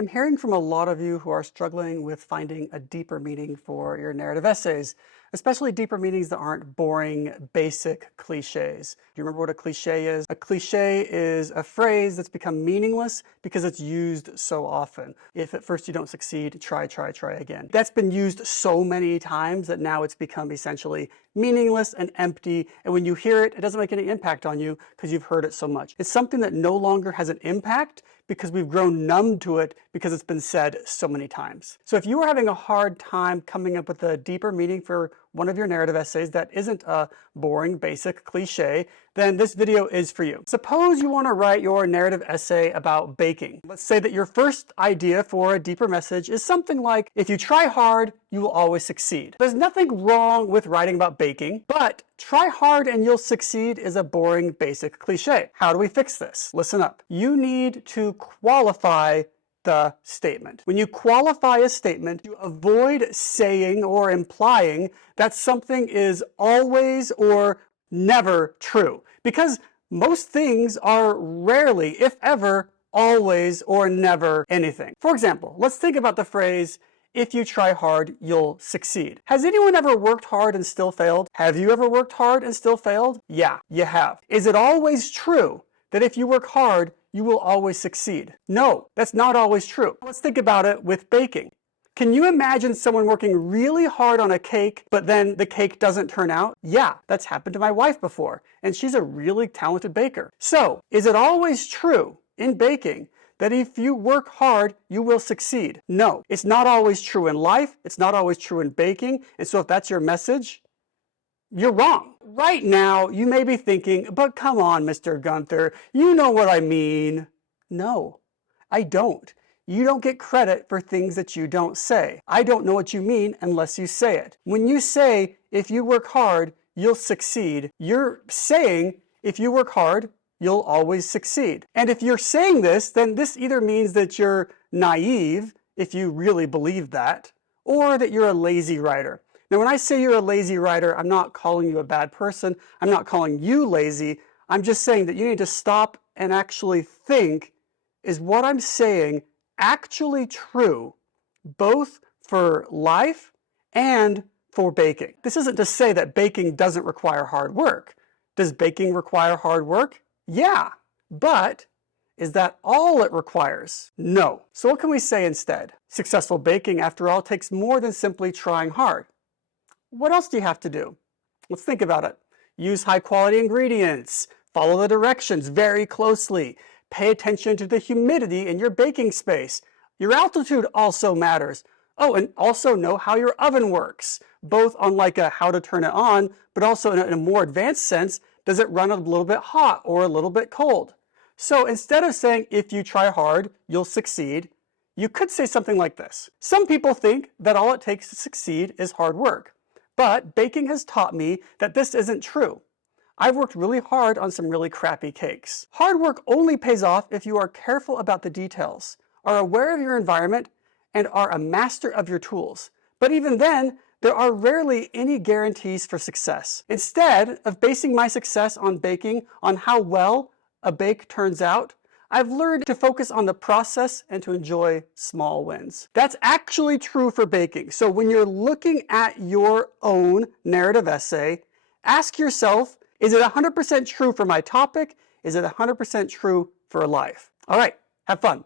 I'm hearing from a lot of you who are struggling with finding a deeper meaning for your narrative essays, especially deeper meanings that aren't boring, basic cliches. Do you remember what a cliche is? A cliche is a phrase that's become meaningless because it's used so often. If at first you don't succeed, try again. That's been used so many times that now it's become essentially meaningless and empty, and when you hear it, it doesn't make any impact on you because you've heard it so much. It's something that no longer has an impact because we've grown numb to it because it's been said so many times. So if you are having a hard time coming up with a deeper meaning for one of your narrative essays that isn't a boring, basic cliche, then this video is for you. Suppose you want to write your narrative essay about baking. Let's say that your first idea for a deeper message is something like, if you try hard, you will always succeed. There's nothing wrong with writing about baking, but try hard and you'll succeed is a boring, basic cliche. How do we fix this? Listen up. You need to qualify the statement. When you qualify a statement, you avoid saying or implying that something is always or never true, because most things are rarely, if ever, always or never anything. For example, let's think about the phrase, if you try hard, you'll succeed. Has anyone ever worked hard and still failed? Have you ever worked hard and still failed? Yeah, you have. Is it always true that if you work hard, you will always succeed? No, that's not always true. Let's think about it with baking. Can you imagine someone working really hard on a cake, but then the cake doesn't turn out? Yeah, that's happened to my wife before, and she's a really talented baker. So, is it always true in baking that if you work hard, you will succeed? No, it's not always true in life, it's not always true in baking, and so if that's your message, you're wrong. Right now, you may be thinking, but come on, Mr. Gunther, you know what I mean. No, I don't. You don't get credit for things that you don't say. I don't know what you mean unless you say it. When you say, if you work hard, you'll succeed, you're saying, if you work hard, you'll always succeed. And if you're saying this, then this either means that you're naive, if you really believe that, or that you're a lazy writer. Now, when I say you're a lazy writer, I'm not calling you a bad person. I'm not calling you lazy. I'm just saying that you need to stop and actually think, is what I'm saying actually true, both for life and for baking? This isn't to say that baking doesn't require hard work. Does baking require hard work? Yeah, but is that all it requires? No. So what can we say instead? Successful baking, after all, takes more than simply trying hard. What else do you have to do? Let's think about it. Use high quality ingredients, follow the directions very closely, pay attention to the humidity in your baking space. Your altitude also matters. Oh, and also know how your oven works, both on like a how to turn it on, but also in a more advanced sense, does it run a little bit hot or a little bit cold? So instead of saying, if you try hard, you'll succeed, you could say something like this. Some people think that all it takes to succeed is hard work. But baking has taught me that this isn't true. I've worked really hard on some really crappy cakes. Hard work only pays off if you are careful about the details, are aware of your environment, and are a master of your tools. But even then, there are rarely any guarantees for success. Instead of basing my success on baking on how well a bake turns out, I've learned to focus on the process and to enjoy small wins. That's actually true for baking. So when you're looking at your own narrative essay, ask yourself, is it 100% true for my topic? Is it 100% true for life? All right, have fun.